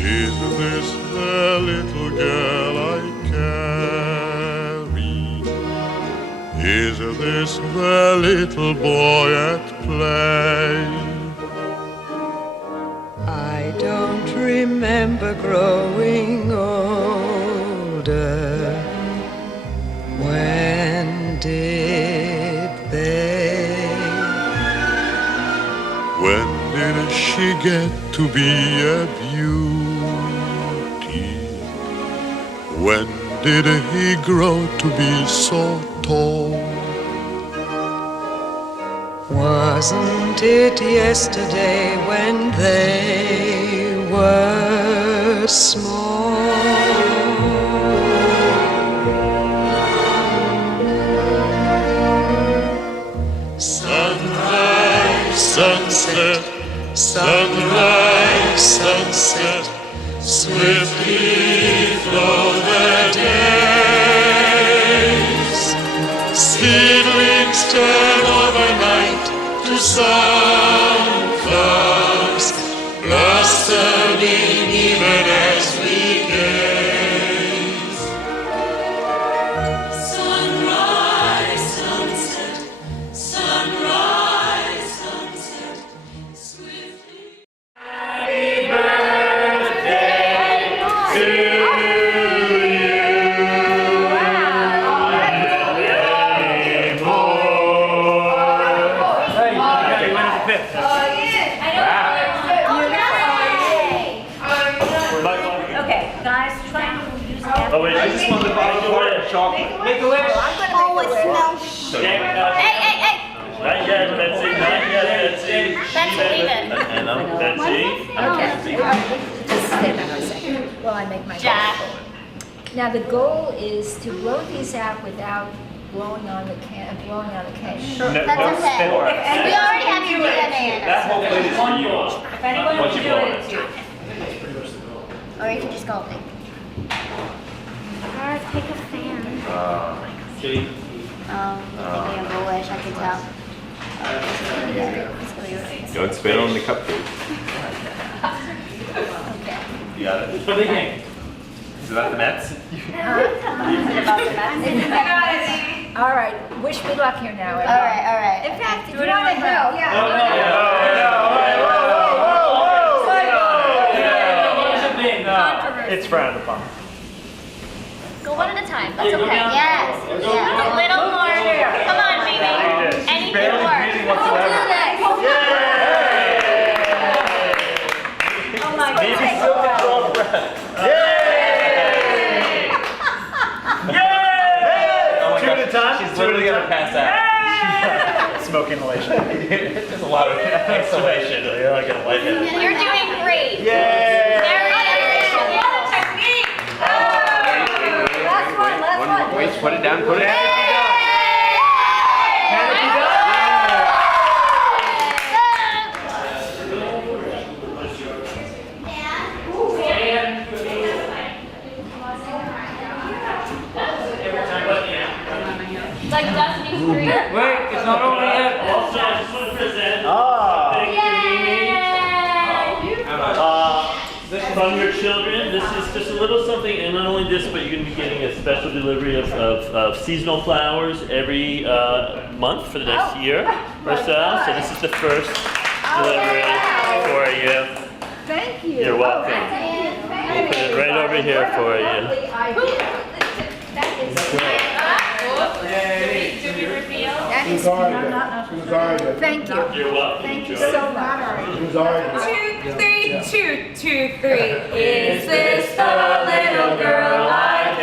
Is this the little girl I carry? Is this the little boy at play? I don't remember growing older. When did they? When did she get to be a beauty? When did he grow to be so tall? Wasn't it yesterday when they were small? Sunrise, sunset, sunrise, sunset, swiftly flow the days. Seedlings turn overnight to sunflowers, blossoming even as we gaze. Sunrise, sunset, sunrise, sunset, swiftly. Happy birthday to Oh wait, I just wanted to buy you a chocolate. Make a wish. Oh, it smells. Hey, not yet, Betsy. Not yet, Betsy. Betsy, leave it. Betsy. Okay. Just stay back a second while I make my Jack. Now the goal is to blow these out without blowing on the cake. That's okay. We already have your DNA in That us. whole plate is for you. If anyone Once will you do blow it, it. it's you. Or you can just go big. Or pick a fan. Kitty. Maybe a wish, I can tell. It's gonna be right. Don't spit on the cupcake. Okay. You got it? What do they think? Is it about the Mets? Is it about the mess? All right, wish me luck here now. All right. In fact, if you want to help, It's frowned upon. Go one at a time. That's okay. Yes. A little more. Come on, baby. Anything more. oh my God. Two at a time. She's literally gonna pass out. Smoke inhalation. There's a lot of exhalation. You're like gonna light it. You're doing great. Yay! Very Wait, put it down, put it down. It's like Destiny 3. Wait, it's not over yet. Also, I just want to present. From your children, this is just a little something, and not only this, but you're going to be getting a special delivery of seasonal flowers every month for the next year or so. So this is the first delivery for you. Thank you. You're welcome. We'll put it right over here for you. That is Did we reveal? Thank you. You're welcome. Thank you so much. 2, 3, 2, 2, 3. Is this the little girl I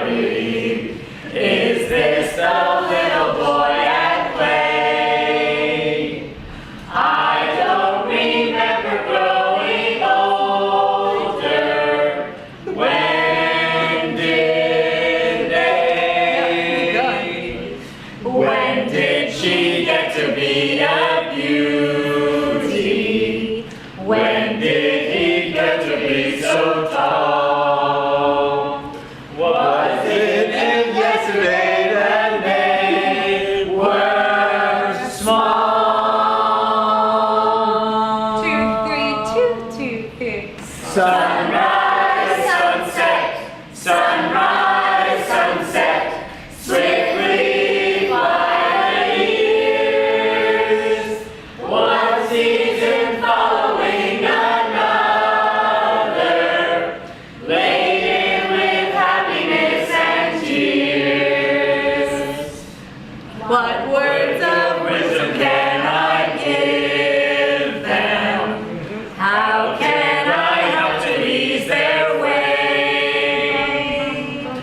carry? Is this the little boy at play? I don't remember growing older. When did they? When did she get to be a beauty? When did he get to be so tall? Was it yesterday that they were small? 2, 3, 2, 2, 3. What words of wisdom can I give them? How can I help to ease their way?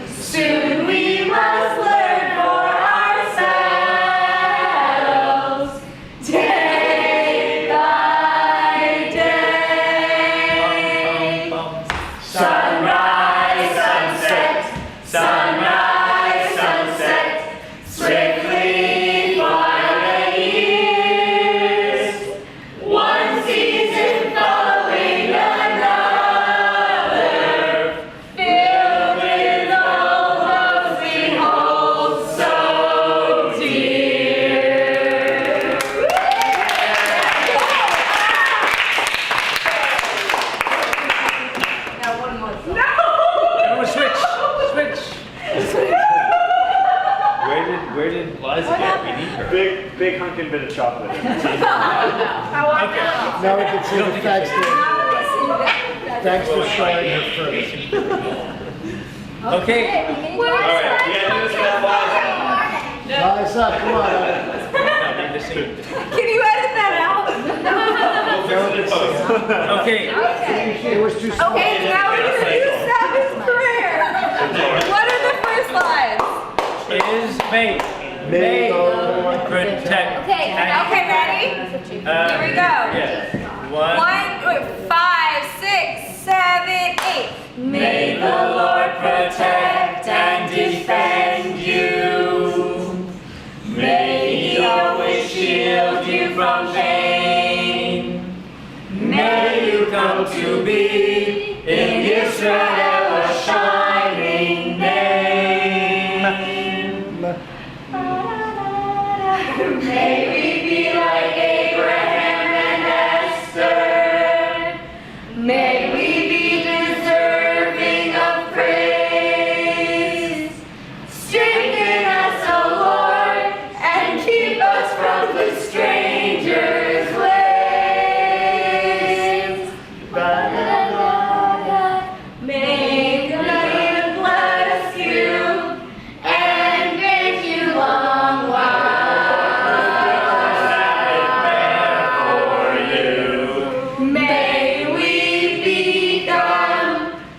Soon we must learn for ourselves, day by day. Sunrise, sunset, sunrise, sunset, swiftly fly the years. One season following another, filled with all those we hold so dear. Now one more. No! Everyone switch. Where did Liza get? We need her. Big hunkin' bit of chocolate. I want that. Now we can see the thanks for showing her first. Okay. What is All right. that? We gotta do this without Liza. Liza, come on. Can you edit that out? Okay. It was too small. Okay, now we're gonna do Sabbath prayer. What are the first lines? Is made. May the Lord Protect. Okay, ready? Here we go. Yeah. One. 5, 6, 7, 8. May the Lord protect and defend you. May He always shield you from pain. May you come to be in Israel a shining name. May we be like Abraham and Esther. May we be deserving of praise. Strengthen us, O Lord, and keep us from the stranger's ways. May God bless you and grant you long life. May we become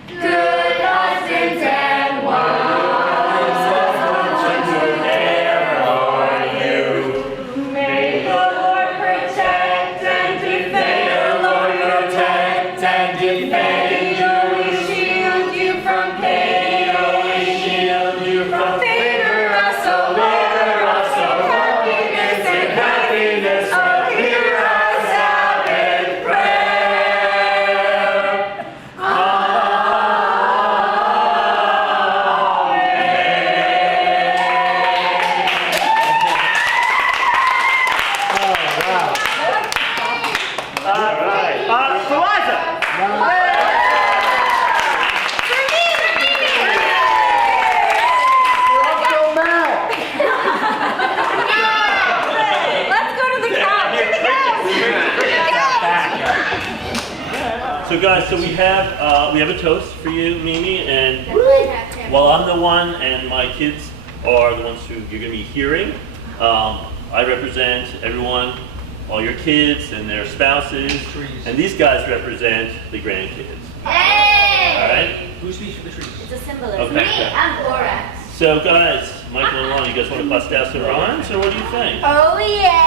good husbands and wives. May the Lord protect and defend you. We shield you from pain. Favor us, O Lord, happiness and happiness. Oh, hear our Sabbath prayer. All right. So Liza. Go Matt! Let's go to the couch. So guys, so we have a toast for you, Mimi, and while I'm the one and my kids are the ones who you're going to be hearing, I represent everyone, all your kids and their spouses, and these guys represent the grandkids. All Hey! right? Who's the trees? It's a symbolism. Okay. Me, I'm Borax. So guys, Michael and Lon, you guys want to bust out some rhymes, or what do you think? Oh yeah!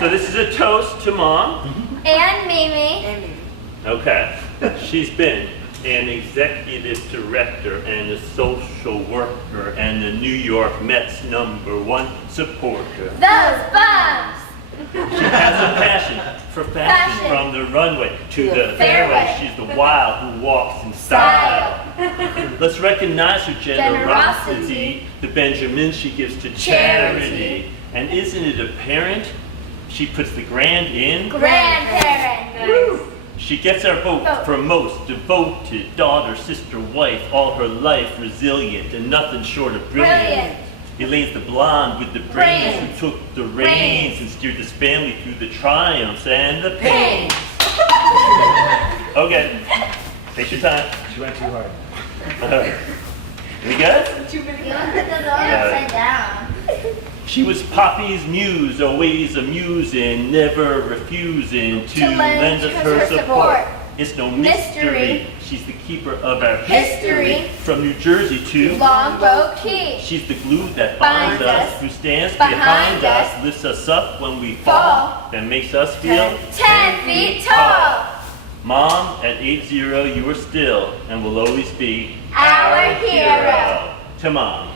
So this is a toast to Mom. And Mimi. Okay. She's been an executive director and a social worker and the New York Mets #1 supporter. Those bums! She has a passion for fashion from the runway to the fairway. She's the wild who walks in style. Let's recognize her generosity, the Benjamins she gives to charity. And isn't it apparent? She puts the grand in. Grandparent. She gets our vote for most devoted daughter, sister, wife, all her life resilient and nothing short of brilliant. Elaine's the blonde with the brains who took the reins and steered this family through the triumphs and the pains. Okay, take your time. She went too hard. All right. We good? You put the door upside down. She was Poppy's muse, always amusing, never refusing to lend us her support. It's no mystery. She's the keeper of our history. From New Jersey to Longboat Key. She's the glue that binds us, who stands behind us, lifts us up when we fall, and makes us feel 10 feet tall. Mom, at 80, you are still and will always be Our hero. To Mom.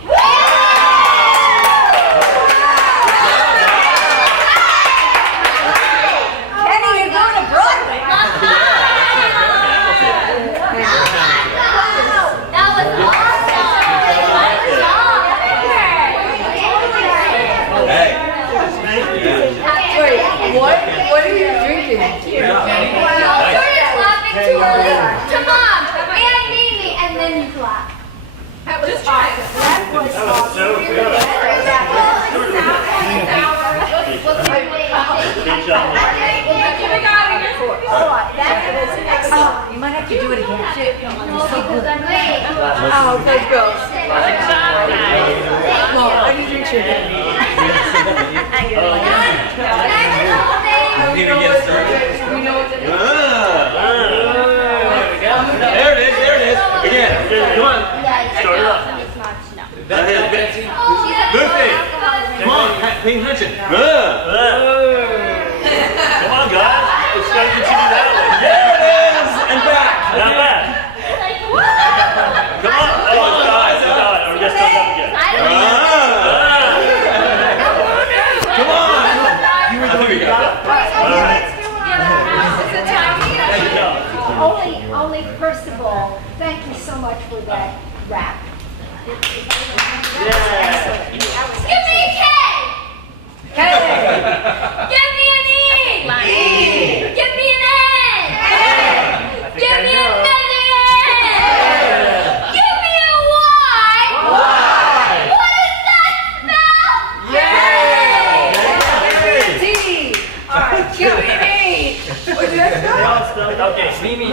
Kenny, you're going to Broadway. That was awesome. Wait, what are you drinking? Jordan's laughing too early. To Mom and Mimi, and then you clap. That was awesome. That was awesome. So good. Great job. That was excellent. You might have to do it again. Oh, let's go. Mom, I need your chicken. We know what to do. There it is. Again. Come on. Start it up. Lucy. Come on. Pay attention. Come on, guys. Let's try to continue that way. There it is. And back. Not bad. Come on. Oh, it's died. Or we got to start that again. Come on. You were doing it. Only, first of all, thank you so much for that rap. Excellent. Give me a K. Give me an E. Give me an N. Give me another N. Give me a Y. What does that spell? All right, give me an E. What did I say? Okay, Mimi.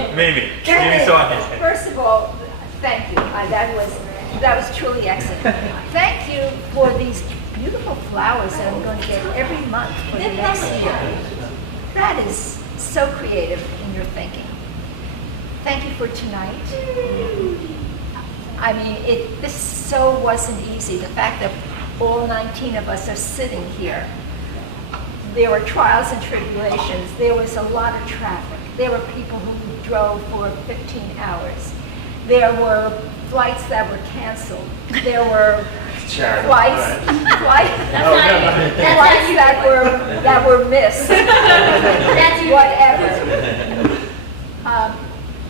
First of all, thank you. That was truly excellent. Thank you for these beautiful flowers that I'm going to get every month for the next year. That is so creative in your thinking. Thank you for tonight. I mean, this so wasn't easy. The fact that all 19 of us are sitting here. There were trials and tribulations. There was a lot of traffic. There were people who drove for 15 hours. There were flights that were canceled. There were flights that were missed. Whatever.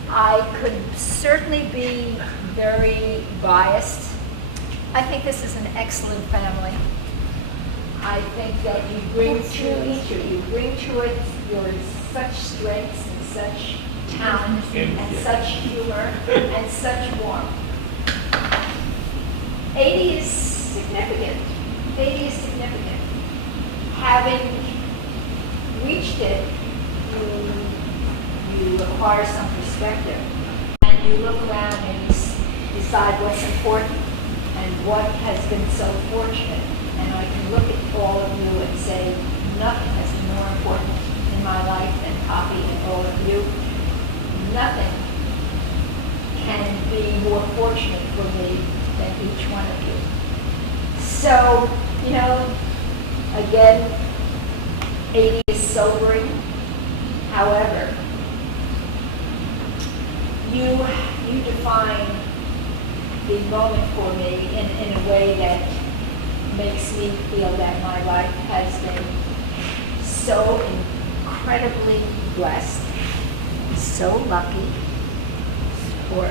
I could certainly be very biased. I think this is an excellent family. I think that you bring to each of you bring to it your such strengths and such talent and such humor and such warmth. 80 is significant. 80 is significant. Having reached it, you acquire some perspective, and you look around and decide what's important and what has been so fortunate. And I can look at all of you and say, nothing has been more important in my life than Poppy and all of you. Nothing can be more fortunate for me than each one of you. So, again, 80 is sobering. However, you define the moment for me in a way that makes me feel that my life has been so incredibly blessed, so lucky for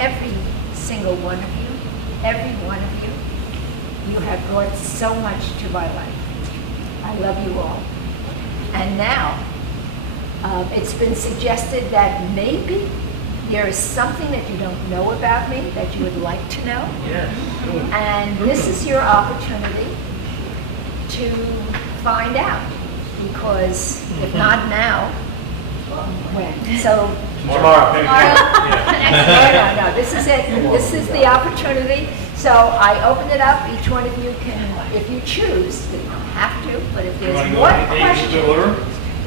every single one of you, every one of you. You have brought so much to my life. I love you all. And now, it's been suggested that maybe there is something that you don't know about me that you would like to know. Yes. And this is your opportunity to find out. Because if not now, When? So, Tomorrow. no, this is it. This is the opportunity. So I open it up. Each one of you can, if you choose, you don't have to, but if You there's want to one go in question. good order?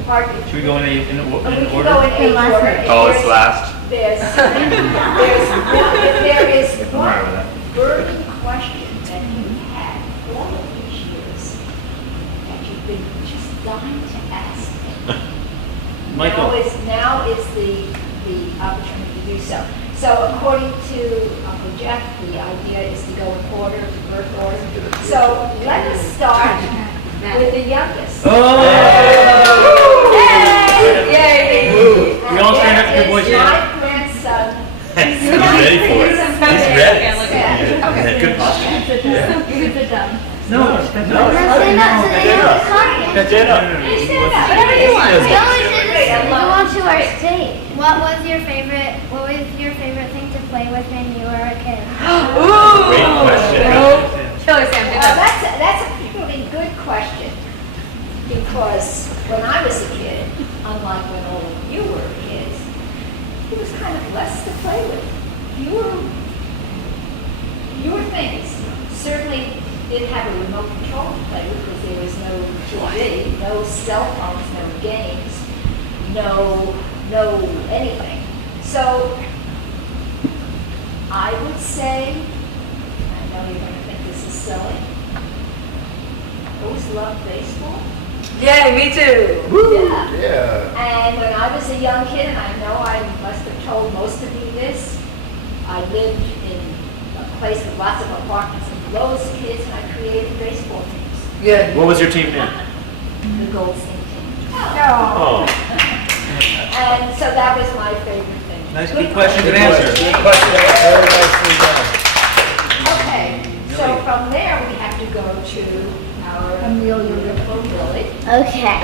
Pardon? Should we go in We order? can go in age order. If Oh, it's there's- last. There's, if there is one burning question that you had all of these years that you've been just dying to ask. Michael. Now is the opportunity to do so. So according to Uncle Jeff, the idea is to go in order, to birth order. So let us start with the youngest. Oh! Yay! We all stand up, good boys, That is yeah. my grandson. He's ready for it. He's ready. Yeah. Good posture. No. Stand up so they don't talk. Stand up. Whatever you want. Great, I You love want to our stage. What was your favorite thing to play with when you were a kid? Great question. That's a particularly good question, because when I was a kid, unlike when all of you were kids, it was kind of less to play with. Fewer things. Certainly didn't have a remote control to play with because there was no TV, no cell phones, no games, no anything. So I would say, I know you're going to think this is silly, I always loved baseball. Yay, me too. Yeah. Yeah. And when I was a young kid, and I know I must have told most of you this, I lived in a place with lots of apartments and loads of kids, and I created baseball teams. Yeah. What was your team name? The Goldstein team. Oh. And so that was my favorite thing. Nice, good question, good answer. Good question. Very nicely done. Okay, so from there, we have to go to our beautiful Lily. Okay,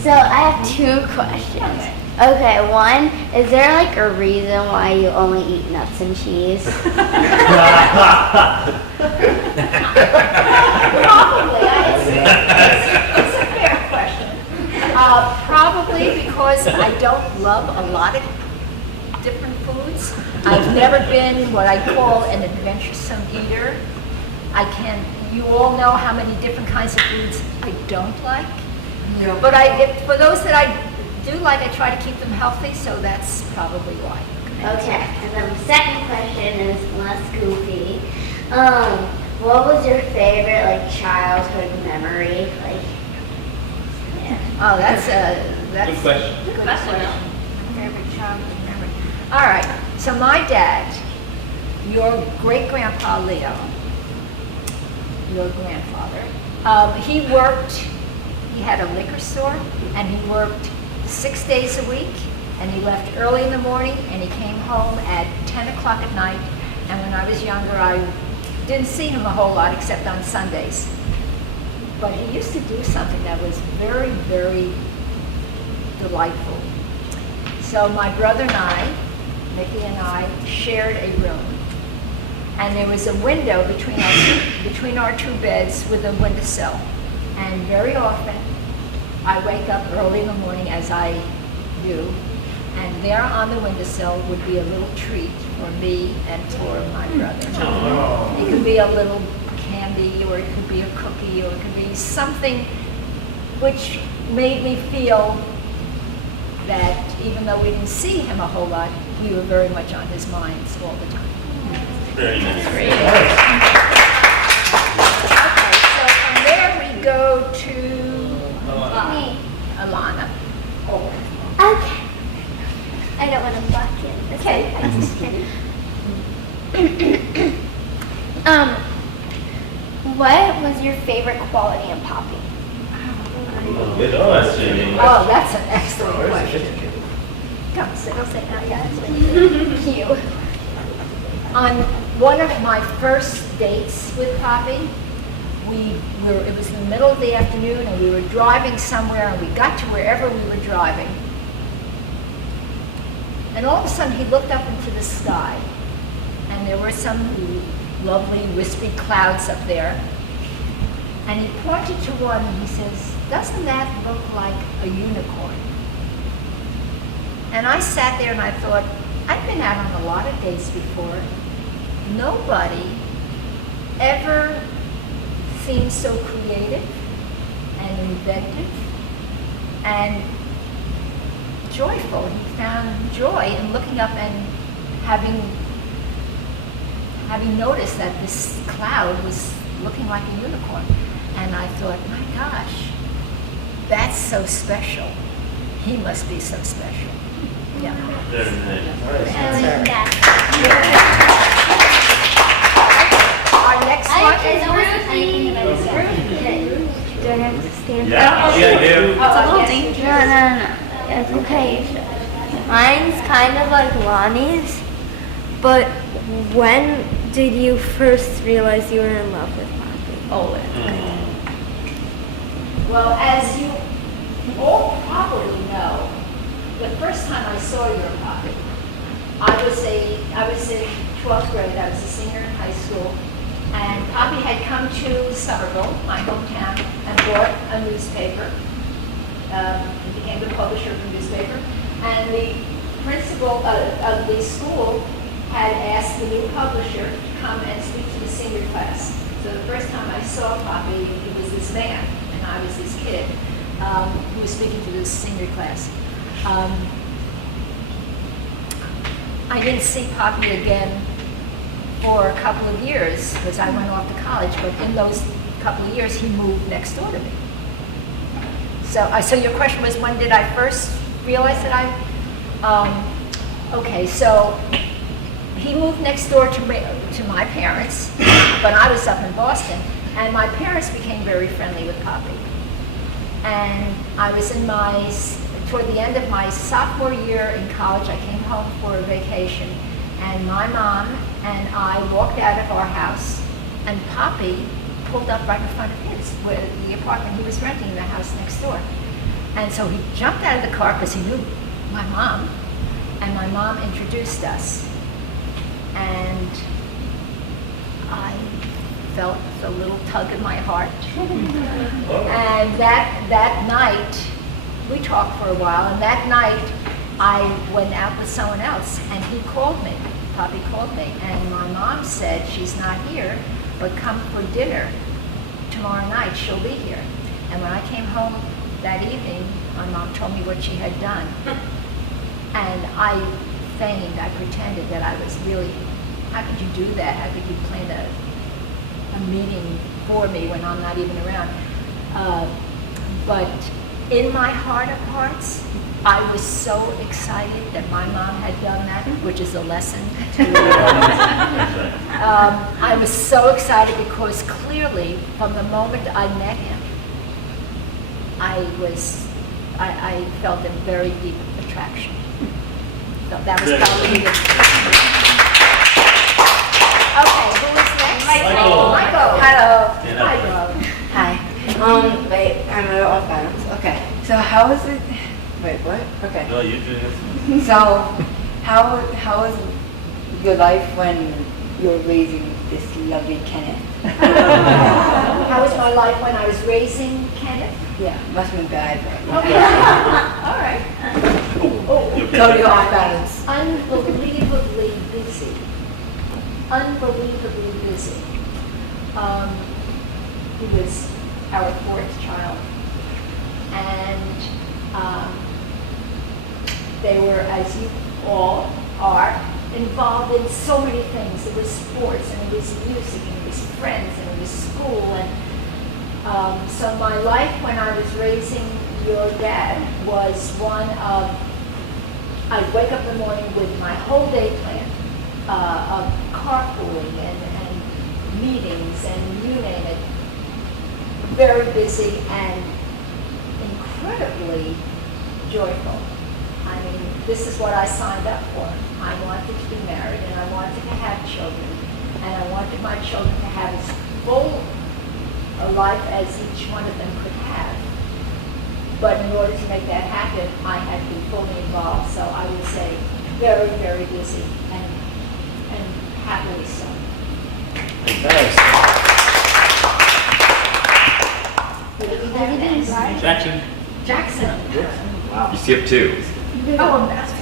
so I have two questions. Okay, one, is there like a reason why you only eat nuts and cheese? Probably, it's a fair question. Probably because I don't love a lot of different foods. I've never been what I call an adventuresome eater. You all know how many different kinds of foods I don't like. Yeah. But for those that I do like, I try to keep them healthy, so that's probably why. Okay, and then the second question is less goofy. What was your favorite like childhood memory? Like, yeah. Oh, that's Good question. Good question. Favorite childhood memory. All right. So my dad, your great grandpa Leo, your grandfather, he worked. He had a liquor store, and he worked 6 days a week. And he left early in the morning, and he came home at 10 o'clock at night. And when I was younger, I didn't see him a whole lot except on Sundays. But he used to do something that was very, very delightful. So my brother and I, Mickey and I, shared a room. And there was a window between our two beds with a windowsill. And very often, I wake up early in the morning, as I do, and there on the windowsill would be a little treat for me and for my brother. It could be a little candy, or it could be a cookie, or it could be something which made me feel that even though we didn't see him a whole lot, we were very much on his minds all the time. Very nice. Okay, so from there we go to Alana. okay. I don't want to block you. Okay. I'm just kidding. What was your favorite quality in Poppy? Good question. Oh, that's an excellent question. Come, sit now, guys. Cute. On one of my first dates with Poppy, it was in the middle of the afternoon, and we were driving somewhere, and we got to wherever we were driving. And all of a sudden, he looked up into the sky, and there were some lovely wispy clouds up there. And he pointed to one, and he says, "Doesn't that look like a unicorn?" And I sat there and I thought, I've been out on a lot of dates before. Nobody ever seemed so creative and inventive and joyful. He found joy in looking up and having noticed that this cloud was looking like a unicorn. And I thought, my gosh, that's so special. He must be so special. Yeah. Very nice. Our next one is Do I have to stand Yeah, up? yeah, you do. It's a little dangerous. No. It's okay. Mine's kind of like Lonnie's, but when did you first realize you were in love with Poppy? Oh, well, as you all probably know, the first time I saw your Poppy, I was in 12th grade. I was a senior in high school, and Poppy had come to Somerville, my hometown, and bought a newspaper. He became the publisher of the newspaper, and the principal of the school had asked the new publisher to come and speak to the senior class. So the first time I saw Poppy, it was this man, and I was this kid who was speaking to this senior class. I didn't see Poppy again for a couple of years because I went off to college, but in those couple of years, he moved next door to me. So your question was, when did I first realize that okay, so he moved next door to my parents, but I was up in Boston, and my parents became very friendly with Poppy. And I was toward the end of my sophomore year in college, I came home for a vacation, and my mom and I walked out of our house, and Poppy pulled up right in front of his, where the apartment he was renting, the house next door. And so he jumped out of the car because he knew my mom, and my mom introduced us. And I felt a little tug in my heart. And that night, we talked for a while, and that night I went out with someone else, and he called me. Poppy called me, and my mom said, she's not here, but come for dinner tomorrow night, she'll be here. And when I came home that evening, my mom told me what she had done. And I pretended that I was really, how could you do that? How could you plan a meeting for me when I'm not even around? But in my heart of hearts, I was so excited that my mom had done that, which is a lesson to I was so excited because clearly, from the moment I met him, I felt a very deep attraction. So that was probably the Okay, who is next? Michael. Michael, hello. Yeah. Michael. Hi. Wait, I'm a little off balance. Okay. So how is it? Wait, what? Okay. No, you do this. So how is your life when you're raising this lovely Kenneth? How was my life when I was raising Kenneth? Yeah, must have been bad. Okay. All right. Totally off balance. Unbelievably busy. Unbelievably busy. He was our fourth child. And they were, as you all are, involved in so many things. It was sports, and it was music, and it was friends, and it was school. And so my life when I was raising your dad was one of, I'd wake up in the morning with my whole day plan of carpooling and meetings and you name it. Very busy and incredibly joyful. I mean, this is what I signed up for. I wanted to be married, and I wanted to have children, and I wanted my children to have as full a life as each one of them could have. But in order to make that happen, I had to be fully involved. So I would say very, very busy and happily so. Who do we have next? Jackson. Jackson. You skipped two. Oh, that's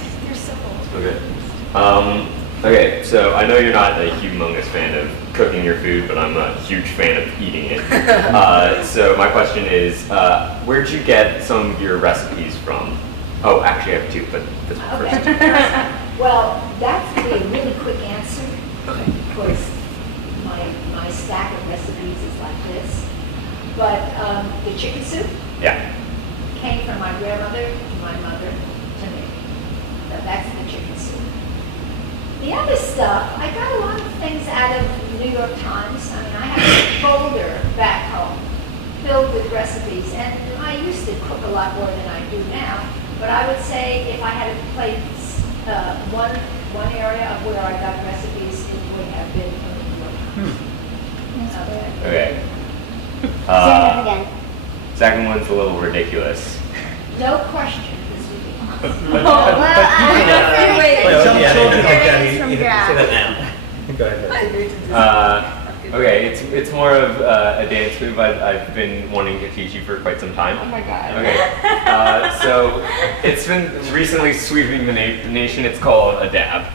Okay, so I know you're not a humongous fan of cooking your food, but I'm a huge fan of eating it. So my question is, where'd you get some of your recipes from? Oh, actually I have two, but this one first. Okay. Well, that's going to be a really quick answer, because my stack of recipes is like this. But the chicken soup Yeah. came from my grandmother to my mother to me. So that's the chicken soup. The other stuff, I got a lot of things out of the New York Times. I mean, I have a folder back home filled with recipes, and I used to cook a lot more than I do now. But I would say if I had to place one area of where I got recipes, it would have been from the New York Times. Okay. Say that again. Second one's a little ridiculous. No question, this would be awesome. Well, Wait, some children like that, from say Jack. that now. Go ahead. Okay, it's more of a dance move I've been wanting to teach you for quite some time. Oh my god. Okay, so it's been recently sweeping the nation. It's called a dab.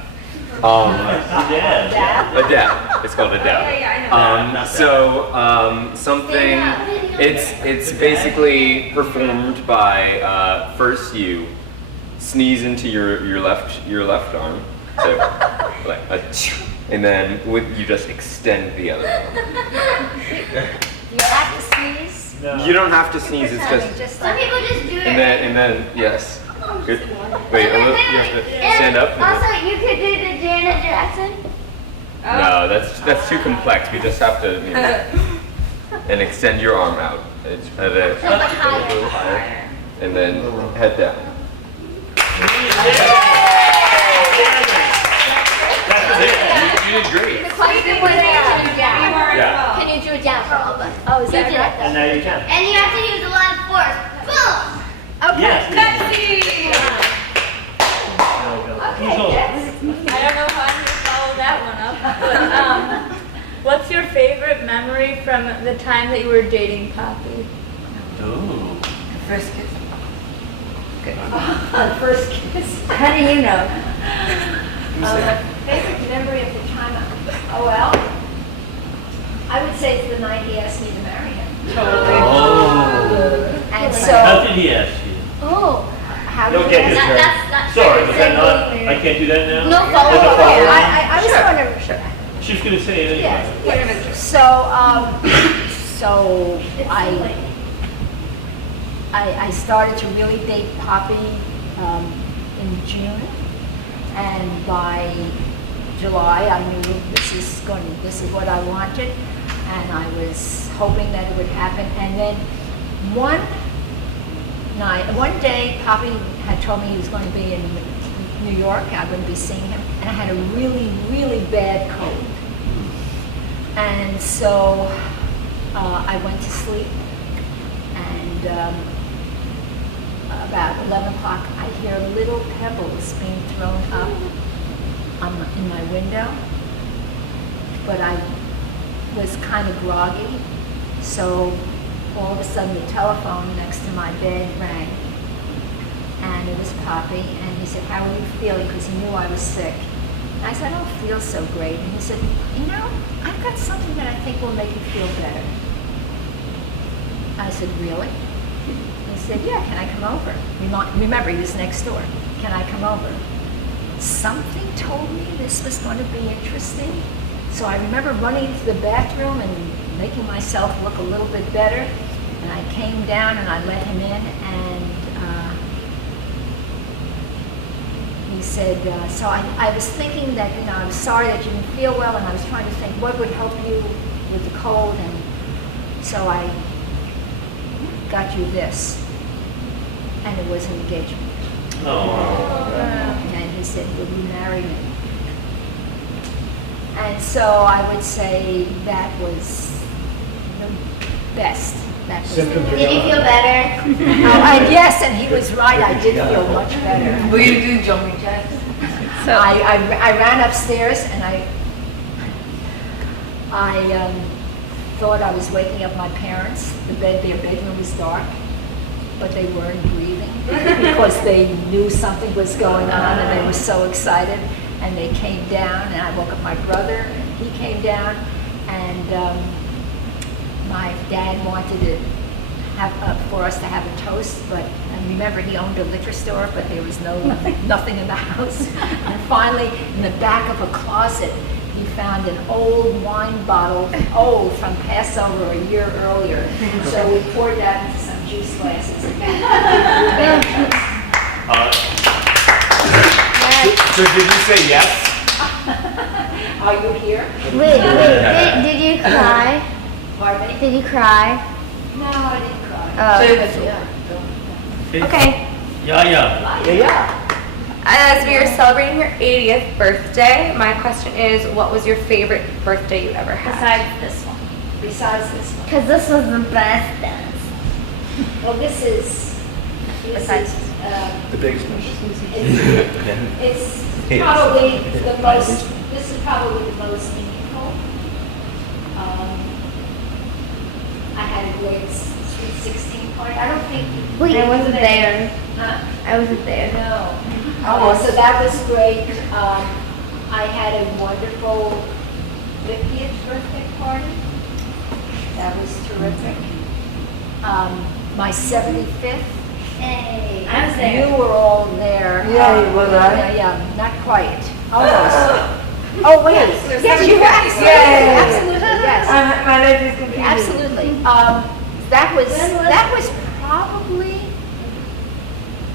Yeah. A dab. It's called a dab. Something. It's basically performed by first you sneeze into your left arm, so like and then you just extend the other arm. You have to sneeze? You don't have to sneeze. It's just Some people just do it. and then yes. Good. Wait, you have to stand up. Also, you could do the Janet Jackson. No, that's too complex. We just have to and extend your arm out. It's a little higher, and then head down. You did great. The question was, can you jab? Yeah. Can you do a jab for all of us? Oh, is that You did right? it. And now you can. And you have to use a lot of force. Boom! Yes. Okay, yes. I don't know how to follow that one up, but what's your favorite memory from the time that you were dating Poppy? Ooh. First kiss. First kiss. How do you know? Favorite memory of the time? Oh, well, I would say it's the night he asked me to marry him. Oh. And How so, did he ask you? how No, did he can't do ask? that. Sorry, was that not? I can't do that now? No Like a follow-up. follow-up? I was wondering, sure. She was going to say it anyway. Yes. So I started to really date Poppy in June, and by July I knew this is what I wanted, and I was hoping that it would happen. And then one day, Poppy had told me he was going to be in New York. I wouldn't be seeing him, and I had a really, really bad cold. And so I went to sleep, and about 11 o'clock, I hear little pebbles being thrown up in my window, but I was kind of groggy, so all of a sudden the telephone next to my bed rang, and it was Poppy, and he said, "How are you feeling?" Because he knew I was sick. And I said, "I don't feel so great." And he said, "I've got something that I think will make you feel better." I said, "Really?" He said, "Yeah, can I come over?" Remember, he was next door. "Can I come over?" Something told me this was going to be interesting. So I remember running into the bathroom and making myself look a little bit better. And I came down and I let him in, and he said, so I was thinking that, I'm sorry that you didn't feel well, and I was trying to think what would help you with the cold, and so I got you this. And it was an engagement. Oh. And he said, "Will you marry me?" And so I would say that was the best. That was Symptoms Did you feel better? yes, and he was right. I did feel much better. Will you do jumping jacks? I ran upstairs, and I thought I was waking up my parents. Their bedroom was dark, but they weren't breathing because they knew something was going on, and they were so excited. and they came down, and I woke up my brother, and he came down, and my dad wanted to have for us to have a toast, but and remember he owned a liquor store, but there was nothing in the house. And finally, in the back of a closet, he found an old wine bottle, old from Passover a year earlier. So we poured that into some juice glasses. And made So did you say yes? Are you here? Wait, did you cry? Pardon me? Did you cry? No, I didn't cry. Okay. Yeah. As we are celebrating your 80th birthday, my question is, what was your favorite birthday you ever had? Besides this one. Besides this one. Because this was the best dance. Well, this is The biggest one. it's probably the most, this is probably the most meaningful. I had a great Sweet 16 party. I don't think. Wait, I wasn't there. Huh? I wasn't there. No. So that was great. I had a wonderful 50th birthday party. That was terrific. My 75th. Hey, I was there. You were all there. Yeah, was I? Yeah, not quite. Almost. Oh, wait. Yes, you were. Absolutely. Yes. My life is confusing. Absolutely. That was probably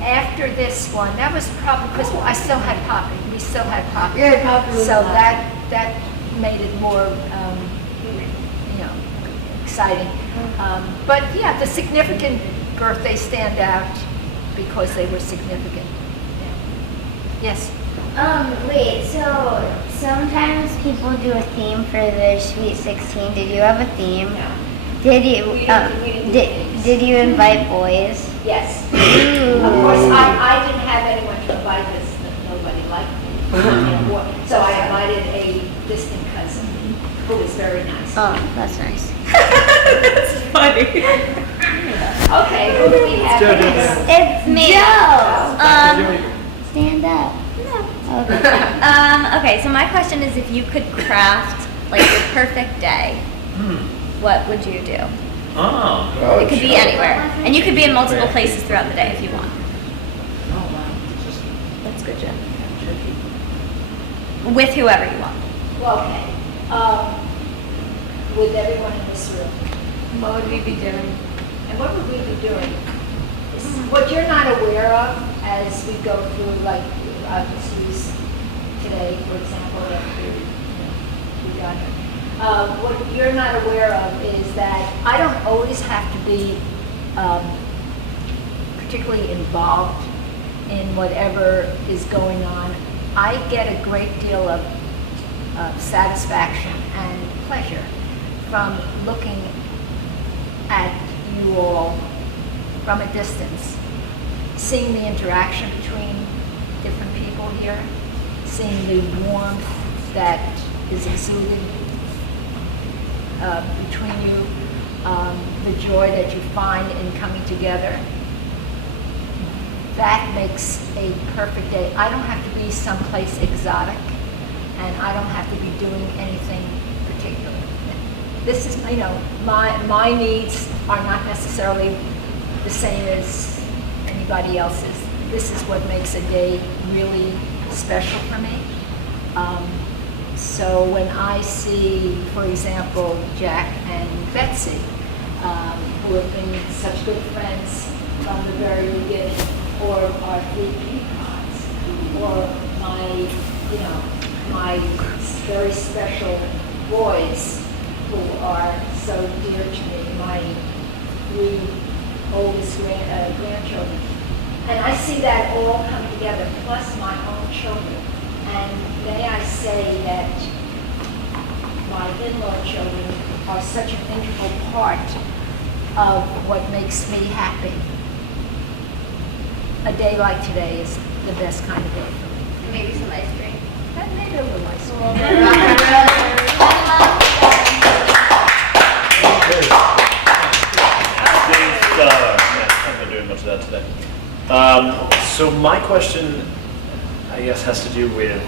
after this one. That was probably because I still had Poppy. We still had Poppy. Yeah, Poppy was So on. that made it more, exciting. But yeah, the significant birthdays stand out because they were significant. Yeah. Yes. Wait, so sometimes people do a theme for their Sweet 16. Did you have a theme? Did you, We didn't do themes. did you invite boys? Yes. Ooh. Of course, I didn't have anyone to invite because nobody liked me. So I invited a distant cousin who was very nice. Oh, that's nice. That's funny. Okay, who do we have? It's me. Joe. Stand up. Okay. Okay, so my question is, if you could craft like your perfect day, what would you do? Oh. It could be anywhere, and you could be in multiple places throughout the day if you want. That's good, Jen. With whoever you want. Okay. With everyone in this room. What would we be doing? And what would we be doing? What you're not aware of as we go through, like, I'll just use today, for example, that we've done. What you're not aware of is that I don't always have to be particularly involved in whatever is going on. I get a great deal of satisfaction and pleasure from looking at you all from a distance, seeing the interaction between different people here, seeing the warmth that is exuded between you, the joy that you find in coming together. That makes a perfect day. I don't have to be someplace exotic, and I don't have to be doing anything particular. This is, my needs are not necessarily the same as anybody else's. This is what makes a day really special for me. So when I see, for example, Jack and Betsy, who have been such good friends from the very beginning, or our 3 peacocks, or my very special boys who are so dear to me, my 3 oldest grandchildren. And I see that all come together, plus my own children. And may I say that my in-law children are such an integral part of what makes me happy. A day like today is the best kind of day for me. And maybe some ice cream. And maybe a little ice cream. I've been doing much of that today. So my question, I guess, has to do with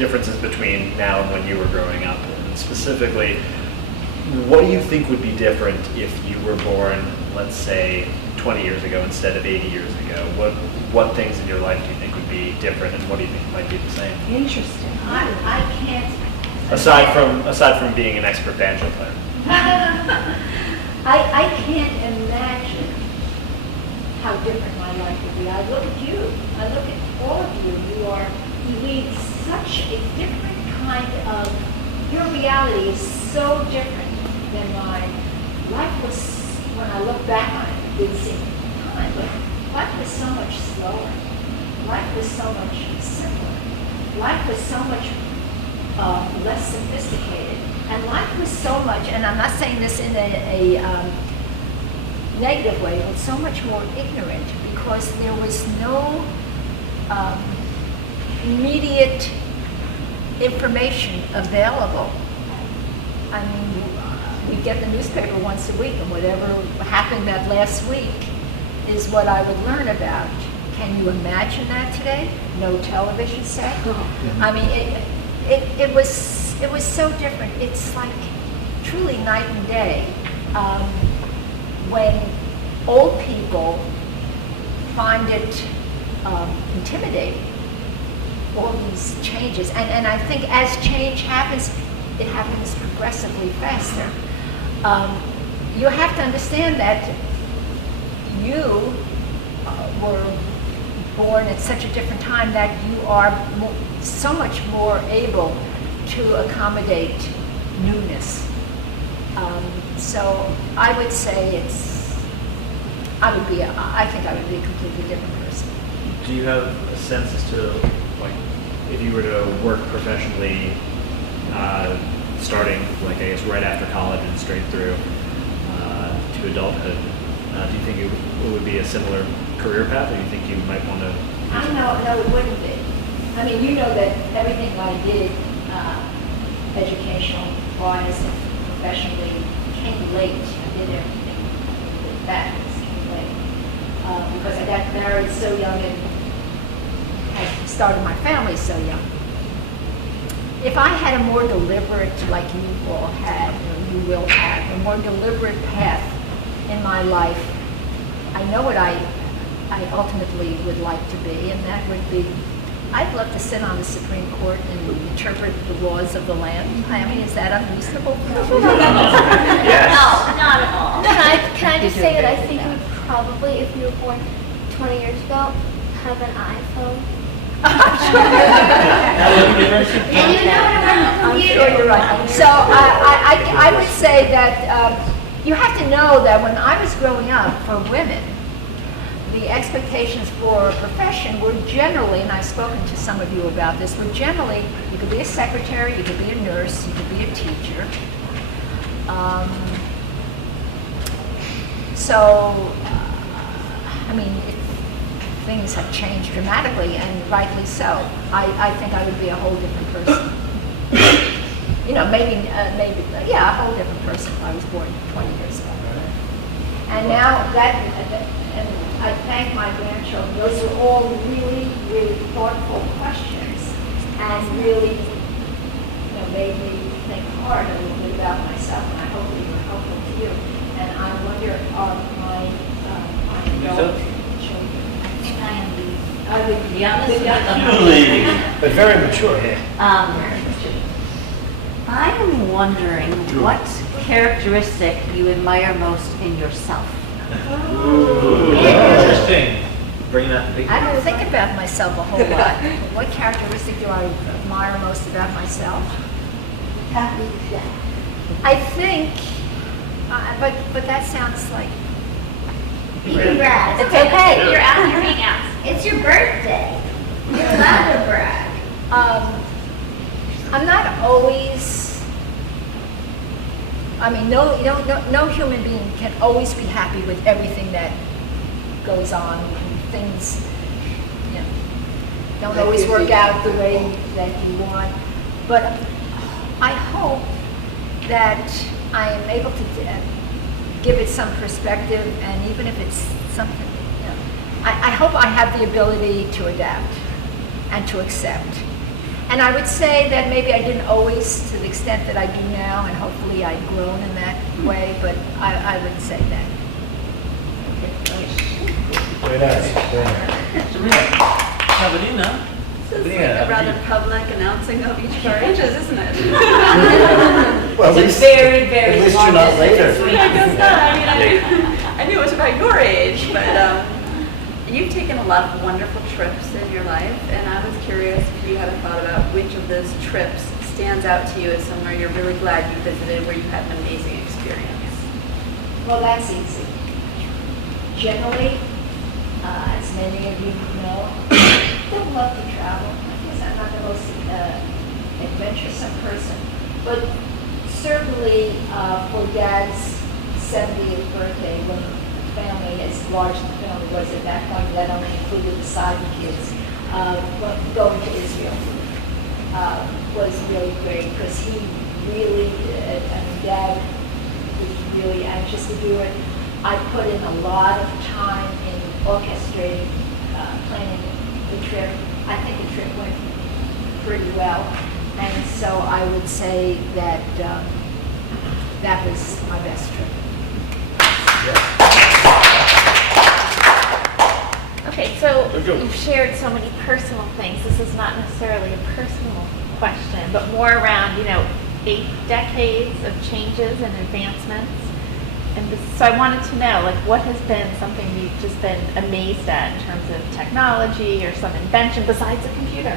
differences between now and when you were growing up, and specifically, what do you think would be different if you were born, let's say, 20 years ago instead of 80 years ago? What things in your life do you think would be different, and what do you think might be the same? Interesting. I can't. Aside from being an expert banjo player. I can't imagine how different my life would be. I look at you. I look at all of you. You lead such a different kind of. Your reality is so different than mine. Life was, when I look back on it, it didn't seem time, but life was so much slower. Life was so much simpler. Life was so much less sophisticated. And life was so much, and I'm not saying this in a negative way, but so much more ignorant because there was no immediate information available. I mean, we get the newspaper once a week, and whatever happened that last week is what I would learn about. Can you imagine that today? No television set. I mean, it was so different. It's like truly night and day. When old people find it intimidating, all these changes, and I think as change happens, it happens progressively faster. You have to understand that you were born at such a different time that you are so much more able to accommodate newness. So I would say I think I would be a completely different person. Do you have a sense as to, like, if you were to work professionally, starting, like, I guess, right after college and straight through to adulthood, do you think it would be a similar career path, or do you think you might want to? No, it wouldn't be. I mean, you know that everything I did, educational-wise and professionally, came late. I did everything backwards, came late. Because I got married so young and I started my family so young. If I had a more deliberate, like you all had, or you will have, a more deliberate path in my life, I know what I ultimately would like to be, and that would be, I'd love to sit on the Supreme Court and interpret the laws of the land. I mean, is that unreasonable? Yes. No, not at all. Can I just say that I think we probably, if you were born 20 years ago, have an iPhone. And you know how to work the I'm computer. sure you're right. So I would say that you have to know that when I was growing up, for women, the expectations for a profession were generally, and I've spoken to some of you about this, were generally, you could be a secretary, you could be a nurse, you could be a teacher. I mean, things have changed dramatically, and rightly so. I think I would be a whole different person. You know, maybe, a whole different person if I was born 20 years ago. And now and I thank my grandchildren. Those are all really, really thoughtful questions, and really, made me think hard a little bit about myself, and I hope they were helpful to you. And I wonder, are my adult children? I am The youngest. Julie. But very mature, yeah. I am wondering what characteristic you admire most in yourself. Interesting. Bring that big. I don't think about myself a whole lot. What characteristic do I admire most about myself? I think, but that sounds like. You can brag. It's okay. You're being asked. It's your birthday. You're allowed to brag. I'm not always. I mean, no human being can always be happy with everything that goes on. Things, don't always work out the way that you want. But I hope that I am able to give it some perspective, and even if it's something, I hope I have the ability to adapt and to accept. And I would say that maybe I didn't always to the extent that I do now, and hopefully I've grown in that way, but I would say that. Very nice, very nice. Sabrina. This is like a rather public announcing of each of our ages, isn't it? Well, It's a very, very at least long you're not distance later. between I guess us. not. I mean, I knew it was about your age, but you've taken a lot of wonderful trips in your life, and I was curious if you had a thought about which of those trips stands out to you as somewhere you're really glad you visited, where you had an amazing experience. Well, that's easy. Generally, as many of you know, I love to travel. I guess I'm not the most adventuresome person, but certainly for Dad's 70th birthday, when the family, as large as the family was at that point, that only included the Saudi kids, going to Israel was really great because he really, and Dad was really anxious to do it. I put in a lot of time in orchestrating, planning the trip. I think the trip went pretty well. And so I would say that that was my best trip. Okay, so you've shared so many personal things. This is not necessarily a personal question, but more around, 8 decades of changes and advancements. And so I wanted to know, what has been something you've just been amazed at in terms of technology or some invention besides a computer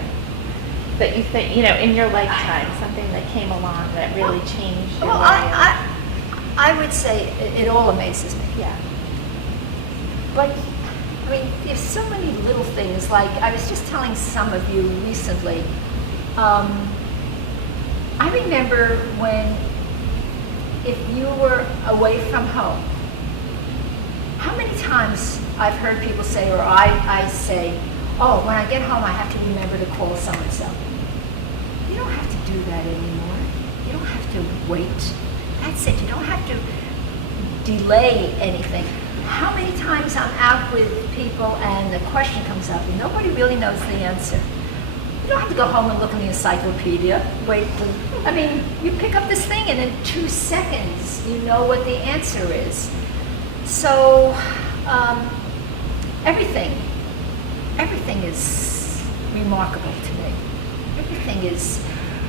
that you think, in your lifetime, something that came along that really changed your Well, life? I would say it all amazes me. Yeah. There's so many little things. Like, I was just telling some of you recently, I remember when, if you were away from home, how many times I've heard people say, or I say, oh, when I get home I have to remember to call so-and-so. You don't have to do that anymore. You don't have to wait. That's it. You don't have to delay anything. How many times I'm out with people and the question comes up and nobody really knows the answer. You don't have to go home and look in the encyclopedia. You pick up this thing and in 2 seconds you know what the answer is. So everything is remarkable to me. Everything is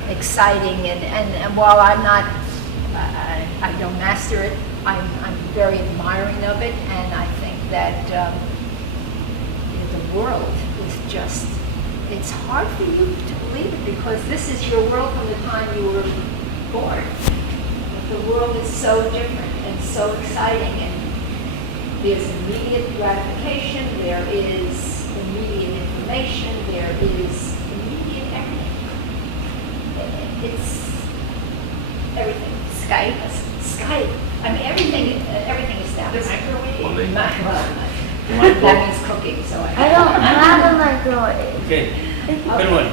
exciting, and while I'm not, I don't master it, I'm very admiring of it, and I think that the world is just, it's hard for you to believe it because this is your world from the time you were born. The world is so different and so exciting, and there's immediate gratification, there is immediate information, there is immediate everything. It's everything. Skype. Everything is down. The microwave. That means cooking, so I don't have a microwave. Okay, good one.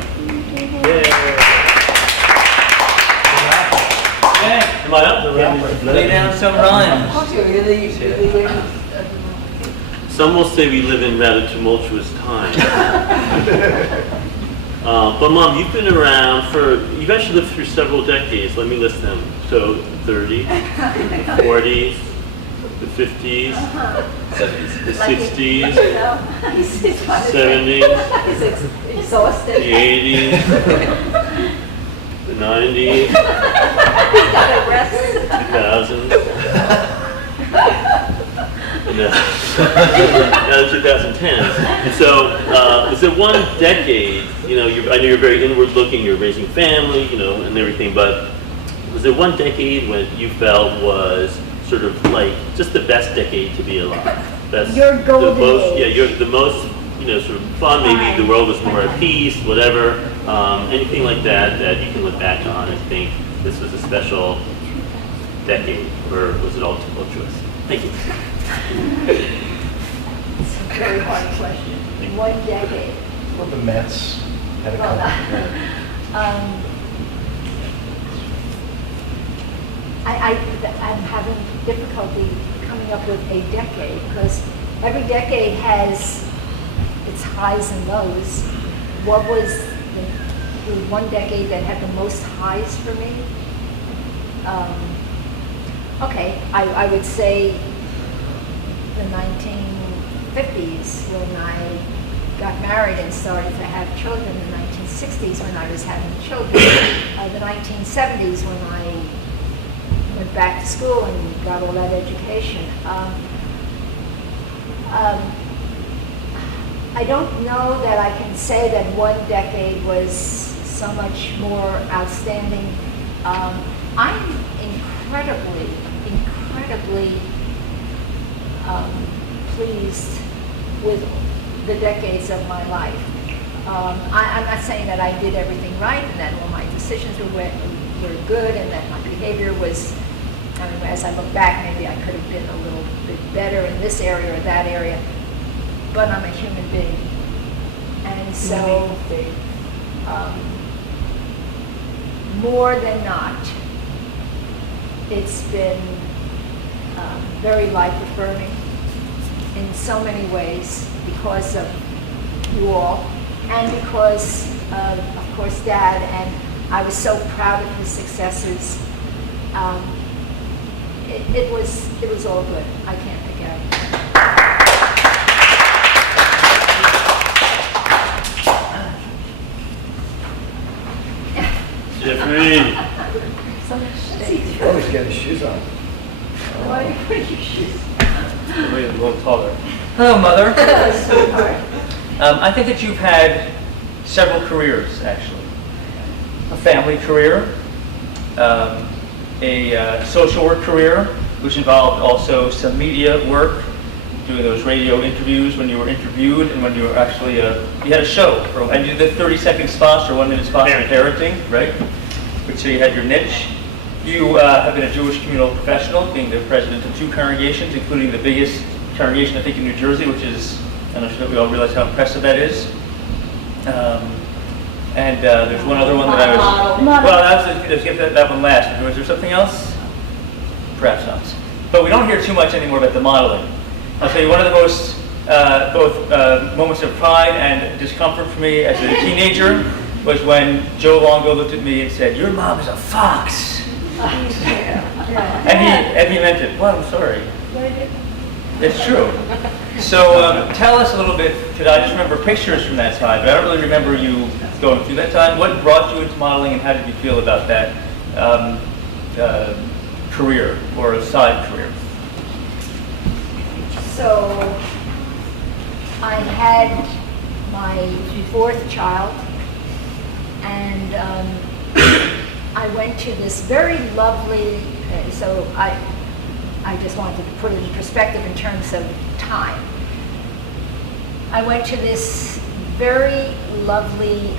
Yeah. Am I up? Lay down some rhymes. Some will say we live in rather tumultuous times. But Mom, you've been around you've actually lived through several decades. Let me list them. So, 30s, the 40s, the 50s, the 60s, the 70s, exhausted. the 80s, the 90s, 2000s, and now the 2010s. And so, is it one decade? I know you're very inward-looking. You're raising family, and everything. But was there one decade when you felt was sort of like just the best decade to be alive? Your golden the most, age. Yeah, you're the most, sort of fun. Maybe the world was more at peace. Whatever. Anything like that you can look back on and think this was a special decade, or was it all tumultuous? Thank you. It's a very hard question. One decade. Well, the Mets had a couple. I'm having difficulty coming up with a decade because every decade has its highs and lows. What was the include one decade that had the most highs for me. Okay, I would say the 1950s when I got married and started to have children, the 1960s when I was having children, the 1970s when I went back to school and got all that education. I don't know that I can say that one decade was so much more outstanding. I'm incredibly pleased with the decades of my life. I'm not saying that I did everything right and that all my decisions were good and that my behavior was, I mean, as I look back, maybe I could have been a little bit better in this area or that area, but I'm a human being. And so, more than not, it's been very life-affirming in so many ways because of you all and because of course, Dad, and I was so proud of his successes. It was all good. I can't pick out. Jeffrey. Always get his shoes on. Why are you putting your shoes? Maybe a little taller. Hello, Mother. I think that you've had several careers, actually. A family career, a social work career, which involved also some media work, doing those radio interviews when you were interviewed and when you were actually, you had a show, and you did 30-second spots or 1-minute spots on parenting, right? Which you had your niche. You have been a Jewish communal professional, being the president of 2 congregations, including the biggest congregation, I think, in New Jersey, which is, I'm not sure that we all realize how impressive that is. And there's one other one that I was, well, let's get that one last. Was there something else? Perhaps not. But we don't hear too much anymore about the modeling. I'll tell you, one of the most, both moments of pride and discomfort for me as a teenager was when Joe Longo looked at me and said, "Your mom is a fox." And he meant it. Well, I'm sorry. It's true. So tell us a little bit, because I just remember pictures from that time, but I don't really remember you going through that time. What brought you into modeling and how did you feel about that career or a side career? So I had my 4th child, and I went to this very lovely, so I just wanted to put it in perspective in terms of time. I went to this very lovely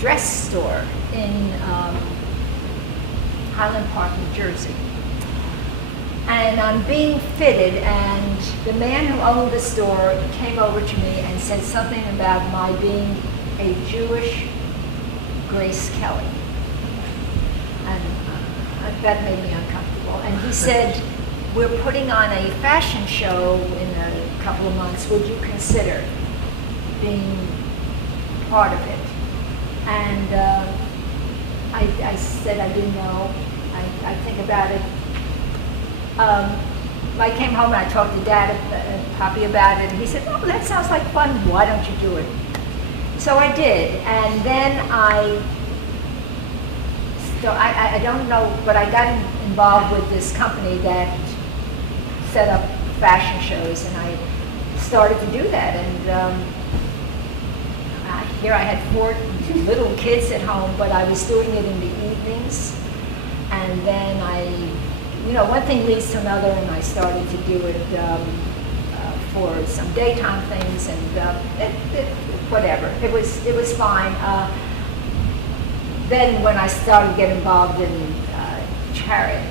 dress store in Highland Park, New Jersey. And I'm being fitted, and the man who owned the store came over to me and said something about my being a Jewish Grace Kelly. And that made me uncomfortable. And he said, "We're putting on a fashion show in a couple of months. Would you consider being part of it?" And I said I didn't know. I think about it. I came home and I talked to Dad and Poppy about it, and he said, "Oh, that sounds like fun. Why don't you do it?" So I did, and then I don't know, but I got involved with this company that set up fashion shows, and I started to do that. And here I had 4 little kids at home, but I was doing it in the evenings, and then one thing leads to another, and I started to do it for some daytime things, and whatever. It was fine. Then when I started getting involved in charity,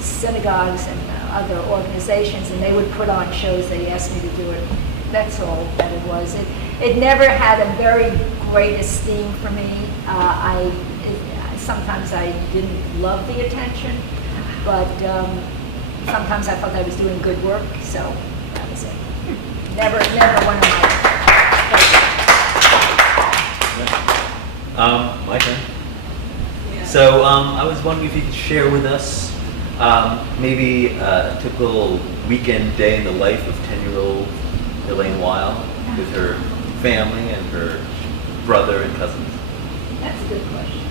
synagogues and other organizations, and they would put on shows, they asked me to do it. That's all that it was. It never had a very great esteem for me. Sometimes I didn't love the attention, but sometimes I felt I was doing good work, so that was it. Never one of my. My turn. So I was wondering if you could share with us maybe a typical weekend day in the life of 10-year-old Elaine Weil with her family and her brother and cousins. That's a good question.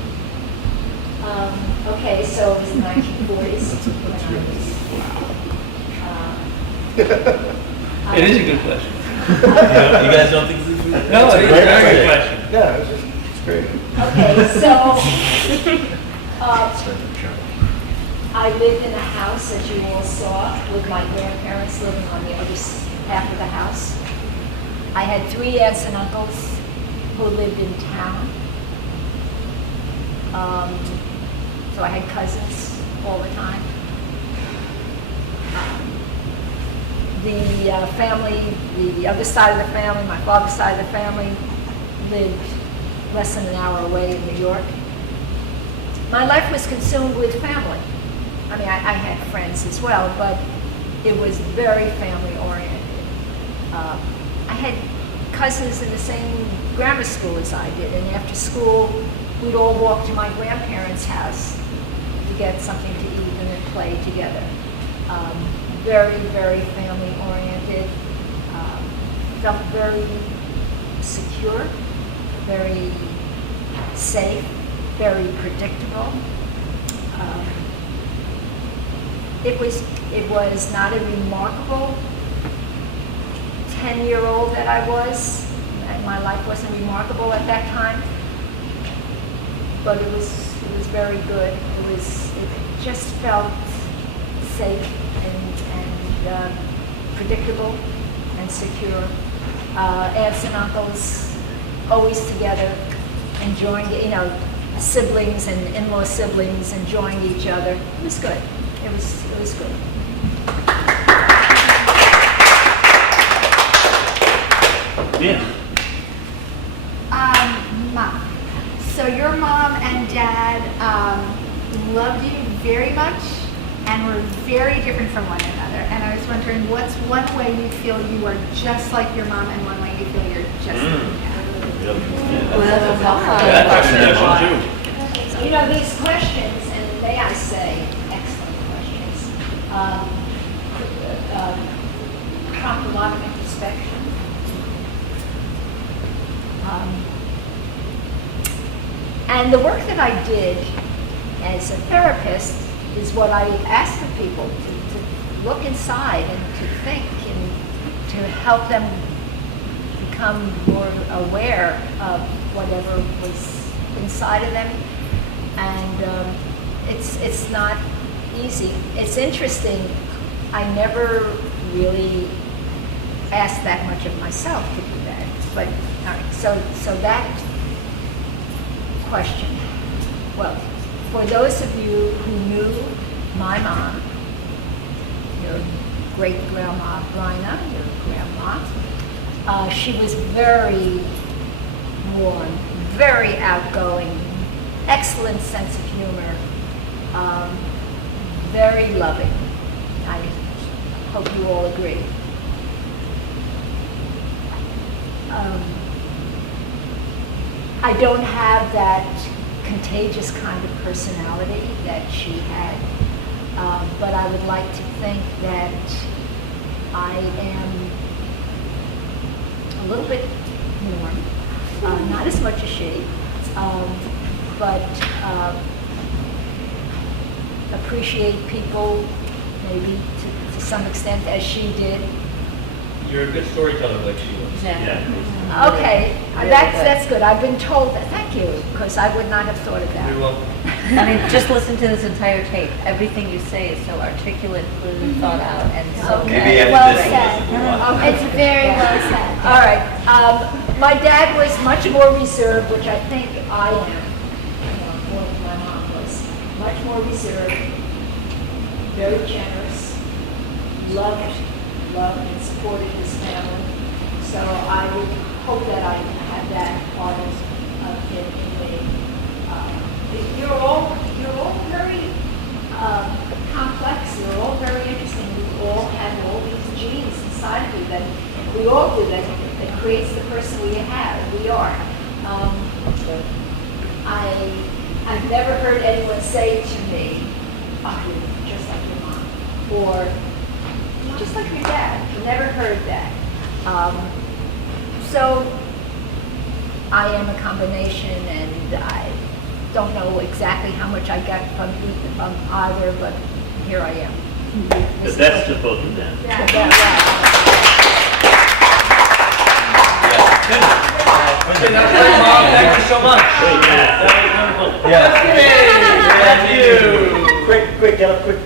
Okay, so it was the 1940s. It is a good question. You guys don't think this is No, it's a very good question. Yeah, it's great. Okay, so I lived in a house, as you all saw, with my grandparents living on the other half of the house. I had 3 aunts and uncles who lived in town. So I had cousins all the time. The family, the other side of the family, my father's side of the family, lived less than an hour away in New York. My life was consumed with family. I mean, I had friends as well, but it was very family oriented. I had cousins in the same grammar school as I did, and after school, we'd all walk to my grandparents' house to get something to eat and then play together. Very, very family oriented. Felt very secure, very safe, very predictable. It was not a remarkable 10-year-old that I was, and my life wasn't remarkable at that time, but it was very good. It just felt safe and predictable and secure. Aunts and uncles always together, enjoying, siblings and in-law siblings enjoying each other. It was good. It was good. Yeah. Mom. So your mom and dad loved you very much and were very different from one another. And I was wondering, what's one way you feel you are just like your mom and one way you feel you're just like your dad? These questions, and may I say, excellent questions, prompt a lot of introspection. And the work that I did as a therapist is what I asked the people to look inside and to think and to help them become more aware of whatever was inside of them. And it's not easy. It's interesting. I never really asked that much of myself to do that. But all right, so that question. Well, for those of you who knew my mom, your great-grandma Bryna, your grandma, she was very warm, very outgoing, excellent sense of humor, very loving. I hope you all agree. I don't have that contagious kind of personality that she had, but I would like to think that I am a little bit warm, not as much as she, but appreciate people maybe to some extent as she did. You're a good storyteller like she was. Yeah. Okay, that's good. I've been told that. Thank you, because I would not have thought of that. You're welcome. I mean, just listen to this entire tape. Everything you say is so articulate, clearly thought out, and so Maybe after Well this said. one, It's very well said. All right. My dad was much more reserved, which I think I am. More than my mom was. Much more reserved, very generous, loved and supported his family. So I would hope that I have that part of him in me. You're all very complex. You're all very interesting. You all have all these genes inside of you that we all do that creates the person we are. or just like your dad, never heard that. So I am a combination, and I don't know exactly how much I got from either, but here I am. The best of both of them. Yeah. Okay, that's great, Mom. Thank you so much. That was wonderful. Yeah. Hey, thank you. Quick, get up quick.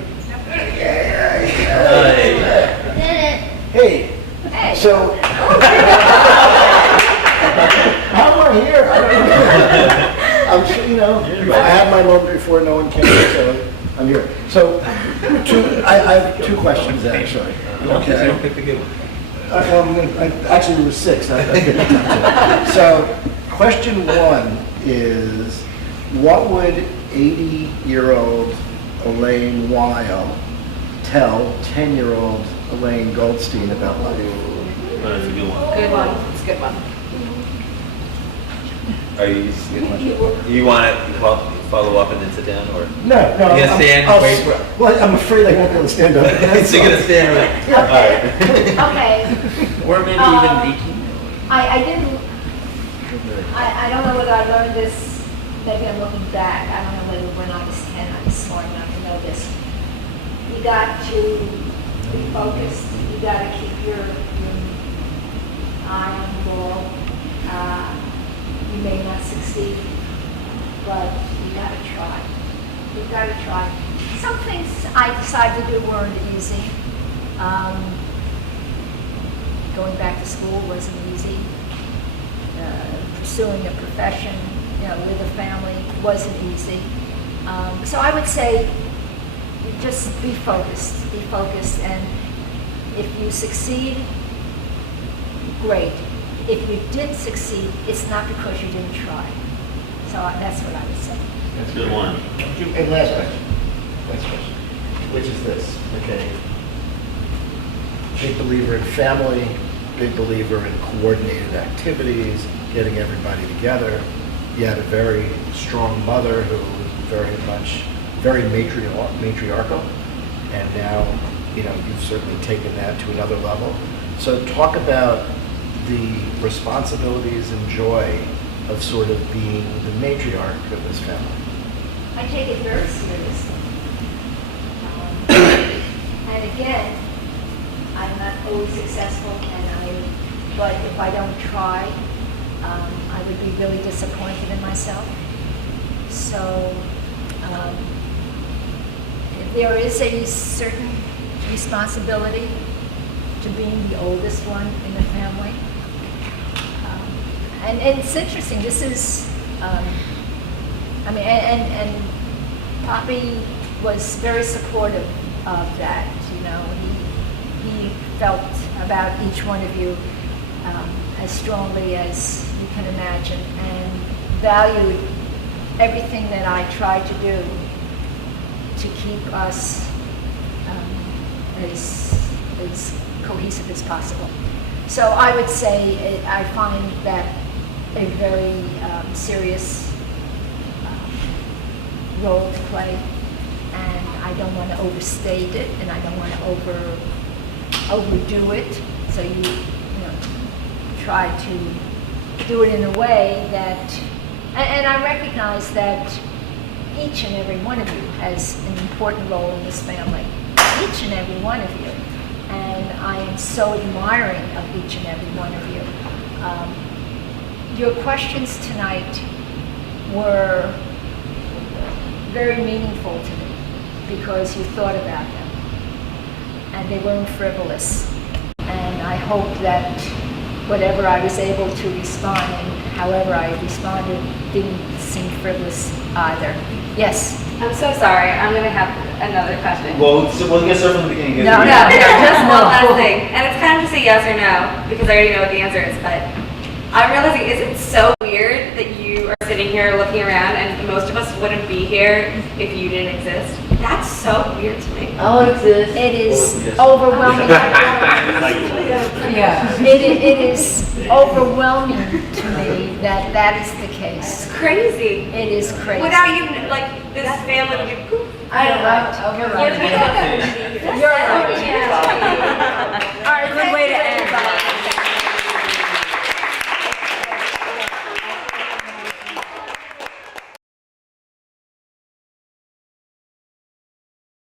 Hey, so, how am I here? I don't know. I'm sure, I had my moment before no one came, so I'm here. So, I have two questions actually. Okay. Pick the good one. Actually, there were six. So, question one is, what would 80-year-old Elaine Weil tell 10-year-old Elaine Goldstein about life? That's a good one. Good one. It's a good one. Are you want to follow up and then sit down, or? No. You gonna stand and wait for? Well, I'm afraid I won't be able to stand up. So you're gonna stand or? All right. Okay. Or maybe even 18. I didn't, I don't know whether I learned this, maybe I'm looking back, I don't know whether when I was 10 I was smart enough to know this. You got to be focused, you got to keep your eye on the ball. You may not succeed, but you got to try. You've got to try. Some things I decided to do weren't easy. Going back to school wasn't easy. Pursuing a profession, with a family wasn't easy. So I would say, just be focused, and if you succeed, great. If you did succeed, it's not because you didn't try. So that's what I would say. That's a good one. And last question, which is this, okay? Big believer in family, big believer in coordinated activities, getting everybody together. You had a very strong mother who was very matriarchal, and now, you've certainly taken that to another level. So talk about the responsibilities and joy of sort of being the matriarch of this family. I take it very seriously. And again, I'm not always successful, but if I don't try, I would be really disappointed in myself. So there is a certain responsibility to being the oldest one in the family. And it's interesting, this is, and Poppy was very supportive of that, He felt about each one of you as strongly as you can imagine, and valued everything that I tried to do to keep us as cohesive as possible. So I would say I find that a very serious role to play, and I don't want to overstate it, and I don't want to overdo it. So you try to do it in a way that, and I recognize that each and every one of you has an important role in this family. Each and every one of you. And I am so admiring of each and every one of you. Your questions tonight were very meaningful to me because you thought about them. And they weren't frivolous. And I hope that whatever I was able to respond and however I responded didn't seem frivolous either. Yes? I'm so sorry. I'm going to have another question. Well, we'll get started from the beginning. No, just one last thing. And it's kind of just a yes or no, because I already know what the answer is, but I'm realizing, is it so weird that you are sitting here looking around and most of us wouldn't be here if you didn't exist? That's so weird to me. I'll exist. It is overwhelming. Yeah. It is overwhelming to me that is the case. It's crazy. It is crazy. Without you, this family would be poof. I love, You're right. you're right.